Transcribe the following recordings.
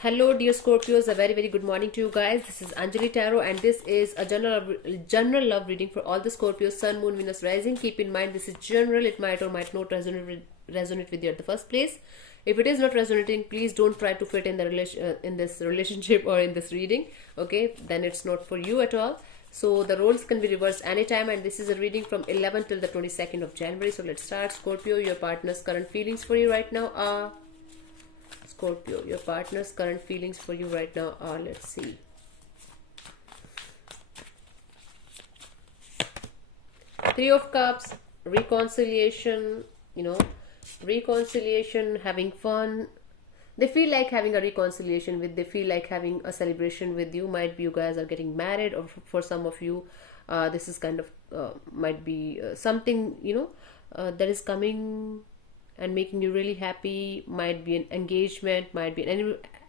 Hello, dear Scorpios. A very good morning to you guys. This is Anjali Tarot, and this is a general love reading for all the Scorpios, Sun, Moon, Venus, Rising. Keep in mind this is general. It might or might not resonate with you at the first place. If it is not resonating, please don't try to fit in the in this relationship or in this reading. Okay, then it's not for you at all. So the roles can be reversed anytime, and this is a reading from 11th till the 22nd of January. So let's start. Scorpio, your partner's current feelings for you right now are. Scorpio, your partner's current feelings for you right now are, let's see. Three of Cups, reconciliation, reconciliation, having fun. They feel like having a reconciliation they feel like having a celebration with you. Might be you guys are getting married, or for some of you, this is kind of, might be something, that is coming and making you really happy. Might be an engagement, might be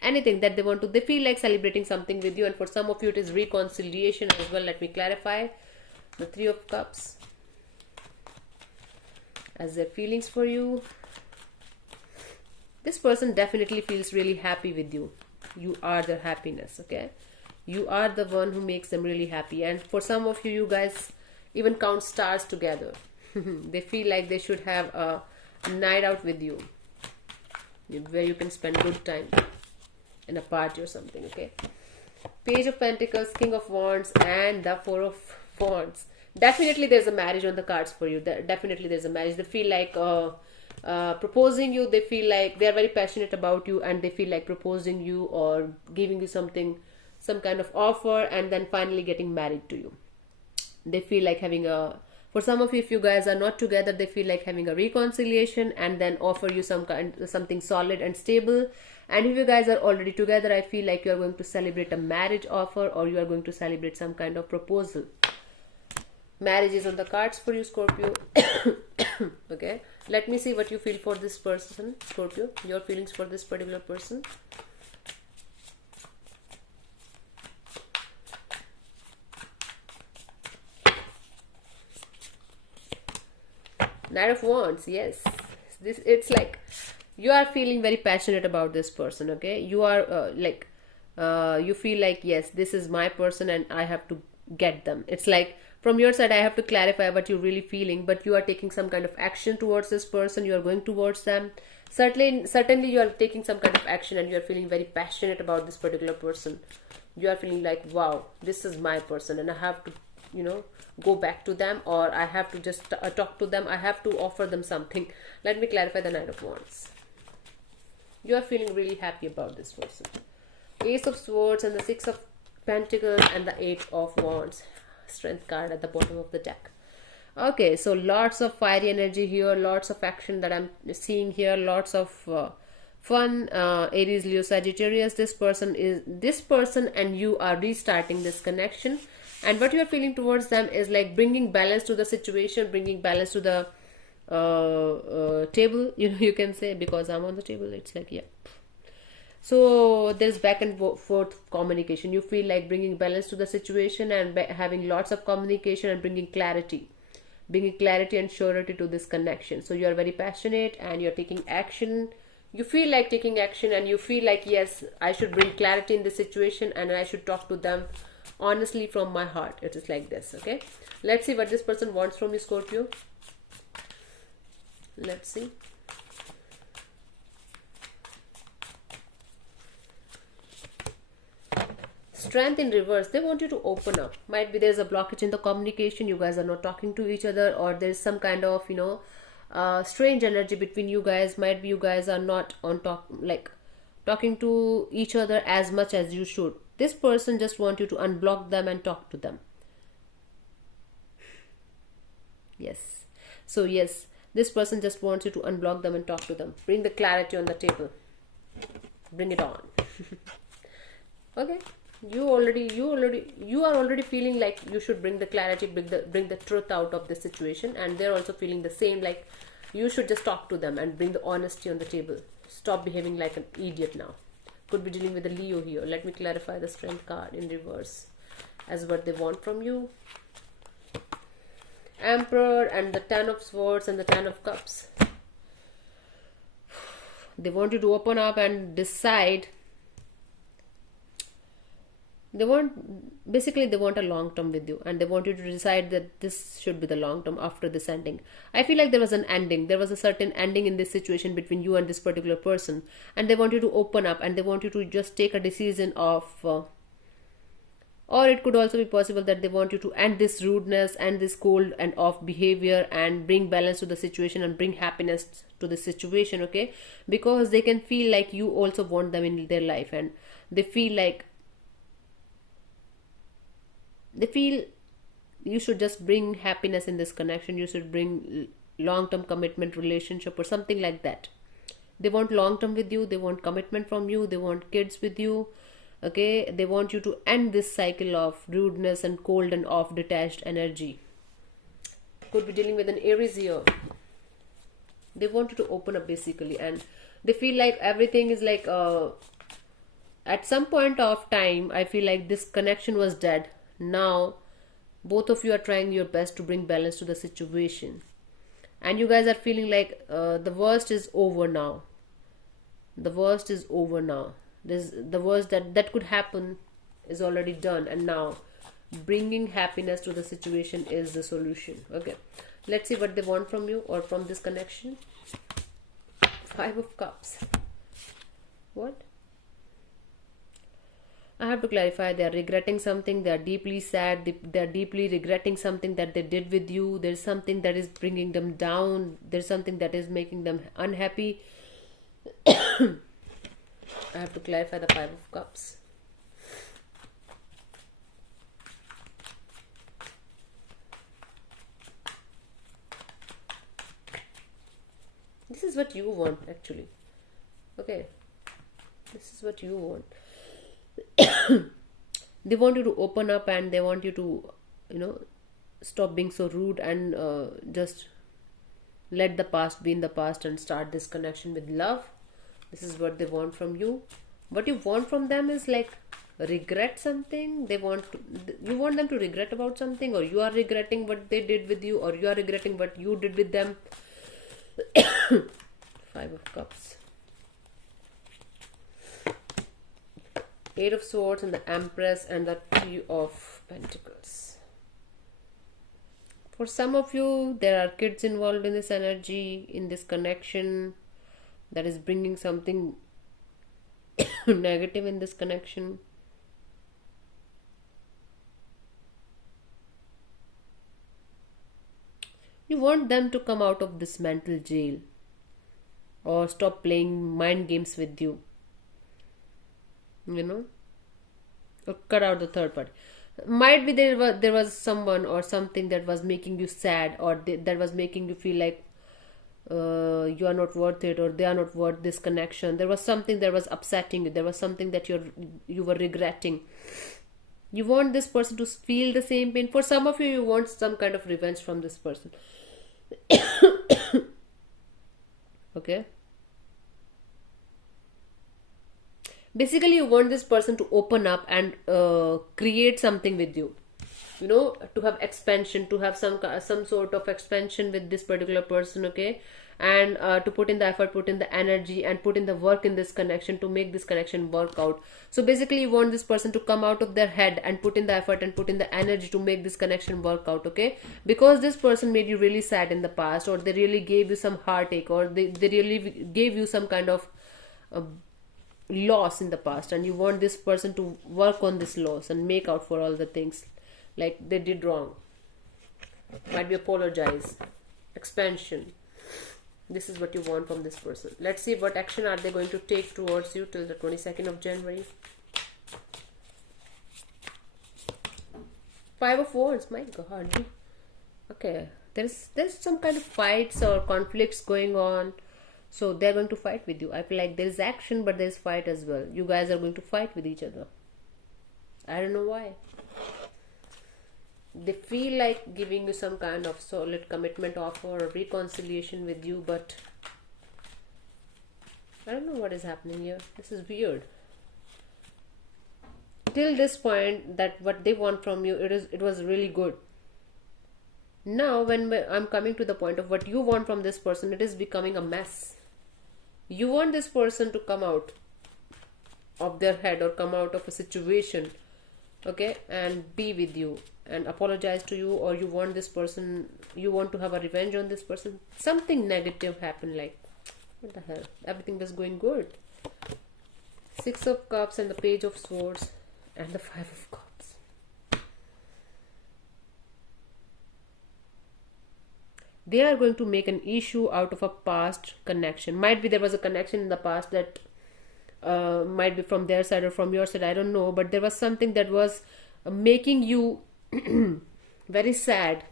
anything that they feel like celebrating something with you, and for some of you it is reconciliation as well. Let me clarify. The Three of Cups as their feelings for you. This person definitely feels really happy with you. You are their happiness, okay? You are the one who makes them really happy, and for some of you, you guys even count stars together. They feel like they should have a night out with you where you can spend good time in a party or something, okay? Page of Pentacles, King of Wands, and the Four of Wands. Definitely there's a marriage on the cards for you. Definitely there's a marriage. They feel like proposing you. They feel like they're very passionate about you, and they feel like proposing you or giving you something, some kind of offer, and then finally getting married to you. They feel like having a, for some of you, if you guys are not together, they feel like having a reconciliation and then offer you something solid and stable. And if you guys are already together, I feel like you are going to celebrate a marriage offer, or you are going to celebrate some kind of proposal. Marriage is on the cards for you, Scorpio. Okay, let me see what you feel for this person, Scorpio. Your feelings for this particular person. Knight of Wands, yes. This, it's like you are feeling very passionate about this person, okay? You are you feel like, yes, this is my person and I have to get them. It's like from your side, I have to clarify what you're really feeling, but you are taking some kind of action towards this person. You are going towards them. Certainly you are taking some kind of action, and you are feeling very passionate about this particular person. You are feeling like, wow, this is my person, and I have to, go back to them, or I have to just talk to them. I have to offer them something. Let me clarify the Knight of Wands. You are feeling really happy about this person. Ace of Swords and the Six of Pentacles and the Eight of Wands. Strength card at the bottom of the deck. Okay, so lots of fiery energy here, lots of action that I'm seeing here, lots of fun. Aries, Leo, Sagittarius. This person and you are restarting this connection, and what you are feeling towards them is like bringing balance to the situation, bringing balance to the table. You can say, because I'm on the table. It's like, yeah. So there's back and forth communication. You feel like bringing balance to the situation and having lots of communication and bringing clarity and surety to this connection. So you are very passionate and you're taking action. You feel like taking action, and you feel like, yes, I should bring clarity in this situation, and I should talk to them honestly from my heart. It is like this, okay? Let's see what this person wants from you, Scorpio. Let's see. Strength in reverse. They want you to open up. Might be there's a blockage in the communication. You guys are not talking to each other, or there's some kind of strange energy between you guys. Might be you guys are not on talk, like talking to each other as much as you should. This person just want you to unblock them and talk to them. Yes. So yes, this person just wants you to unblock them and talk to them. Bring the clarity on the table. Bring it on. Okay. You are already feeling like you should bring the clarity, bring the truth out of the situation, and they're also feeling the same, like you should just talk to them and bring the honesty on the table. Stop behaving like an idiot now. Could be dealing with a Leo here. Let me clarify the Strength card in reverse as what they want from you. Emperor and the Ten of Swords and the Ten of Cups. They want you to open up and decide They want, basically they want a long term with you, and they want you to decide that this should be the long term after this ending. I feel like there was an ending, there was a certain ending in this situation between you and this particular person, and they want you to open up, and they want you to just take a decision of or it could also be possible that they want you to end this rudeness and this cold and off behavior and bring balance to the situation and bring happiness to the situation, okay? Because they can feel like you also want them in their life, and they feel like they feel you should just bring happiness in this connection, you should bring long term commitment relationship or something like that. They want long term with you, they want commitment from you, they want kids with you, okay? They want you to end this cycle of rudeness and cold and off detached energy. Could be dealing with an Aries here. They want you to open up basically, and they feel like everything is like at some point of time I feel like this connection was dead. Now both of you are trying your best to bring balance to the situation, and you guys are feeling like the worst is over now. The worst is over now. This, the worst that could happen is already done, and now bringing happiness to the situation is the solution. Okay, let's see what they want from you or from this connection. 5 of Cups. What? I have to clarify, they are regretting something, they are deeply sad, they are deeply regretting something that they did with you. There's something that is bringing them down, there's something that is making them unhappy. I have to clarify the 5 of Cups. This is what you want actually. Okay, this is what you want. They want you to open up, and they want you to, you know, stop being so rude and just let the past be in the past and start this connection with love. This is what they want from you. What you want from them is like regret something. They want to, you want them to regret about something, or you are regretting what they did with you, or you are regretting what you did with them. 5 of Cups. 8 of Swords and the Empress and the 3 of Pentacles. For some of you, there are kids involved in this energy, in this connection, that is bringing something negative in this connection. You want them to come out of this mental jail or stop playing mind games with you, you know, or cut out the third party. Might be there was someone or something that was making you sad, or that was making you feel like you are not worth it, or they are not worth this connection. There was something that was upsetting you, there was something that you were regretting. You want this person to feel the same pain. For some of you, you want some kind of revenge from this person. Okay, basically you want this person to open up and create something with you, you know, to have expansion, to have some sort of expansion with this particular person, okay? And to put in the effort, put in the energy, and put in the work in this connection to make this connection work out. So basically you want this person to come out of their head and put in the effort and put in the energy to make this connection work out, okay? Because this person made you really sad in the past, or they really gave you some heartache, or they really gave you some kind of loss in the past, and you want this person to work on this loss and make out for all the things like they did wrong. Might be apologize, expansion. This is what you want from this person. Let's see what action are they going to take towards you till the 22nd of January. 5 of Wands. My God. Okay, there's some kind of fights or conflicts going on. So they're going to fight with you. I feel like there is action, but there's fight as well. You guys are going to fight with each other. I don't know why. They feel like giving you some kind of solid commitment offer or reconciliation with you, but I don't know what is happening here. This is weird. Till this point, that what they want from you, it was really good. Now when I'm coming to the point of what you want from this person, it is becoming a mess. You want this person to come out of their head or come out of a situation okay, and be with you and apologize to you, or you want this person, you want to have a revenge on this person. Something negative happened, like what the hell, everything was going good. Six of Cups and the Page of Swords and the Five of Cups. They are going to make an issue out of a past connection. Might be there was a connection in the past that might be from their side or from your side, I don't know, but there was something that was making you very sad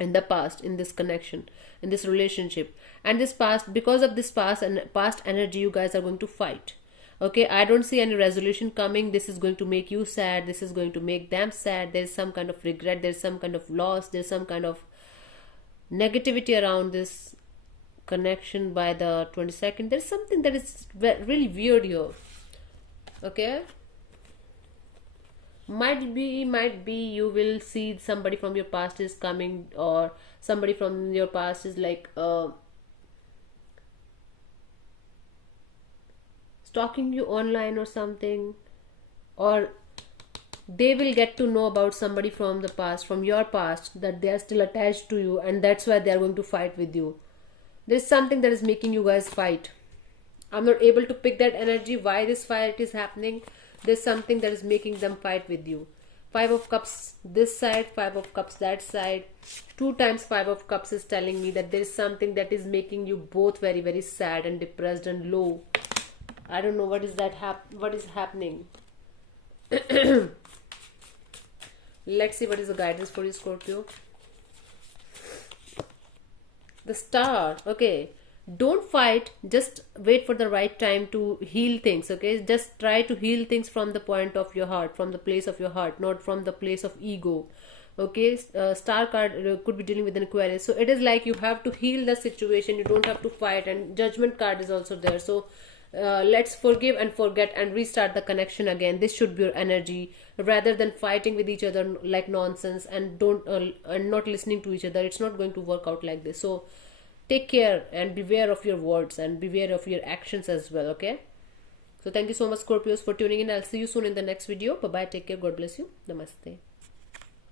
in the past, in this connection, in this relationship. And this past, because of this past and past energy, you guys are going to fight. Okay, I don't see any resolution coming. This is going to make you sad, this is going to make them sad. There's some kind of regret, there's some kind of loss, there's some kind of negativity around this connection. By the 22nd, there's something that is really weird here. Okay, might be you will see somebody from your past is coming, or somebody from your past is like stalking you online or something, or they will get to know about somebody from the past, from your past, that they are still attached to you, and that's why they are going to fight with you. There's something that is making you guys fight. I'm not able to pick that energy, why this fight is happening. There's something that is making them fight with you. Five of Cups this side, Five of Cups that side. 2 times Five of Cups is telling me that there is something that is making you both very, very sad and depressed and low. I don't know what is that what is happening. Let's see what is the guidance for you, Scorpio. The Star. Okay, don't fight, just wait for the right time to heal things. Okay, just try to heal things from the point of your heart, from the place of your heart, not from the place of ego. Okay, Star card could be dealing with an Aquarius, so it is like you have to heal the situation, you don't have to fight. And Judgment card is also there, so let's forgive and forget and restart the connection again. This should be your energy, rather than fighting with each other like nonsense and and not listening to each other. It's not going to work out like this. So take care and beware of your words and beware of your actions as well. Okay, so thank you so much, Scorpios, for tuning in. I'll see you soon in the next video. Bye bye, take care, God bless you, namaste.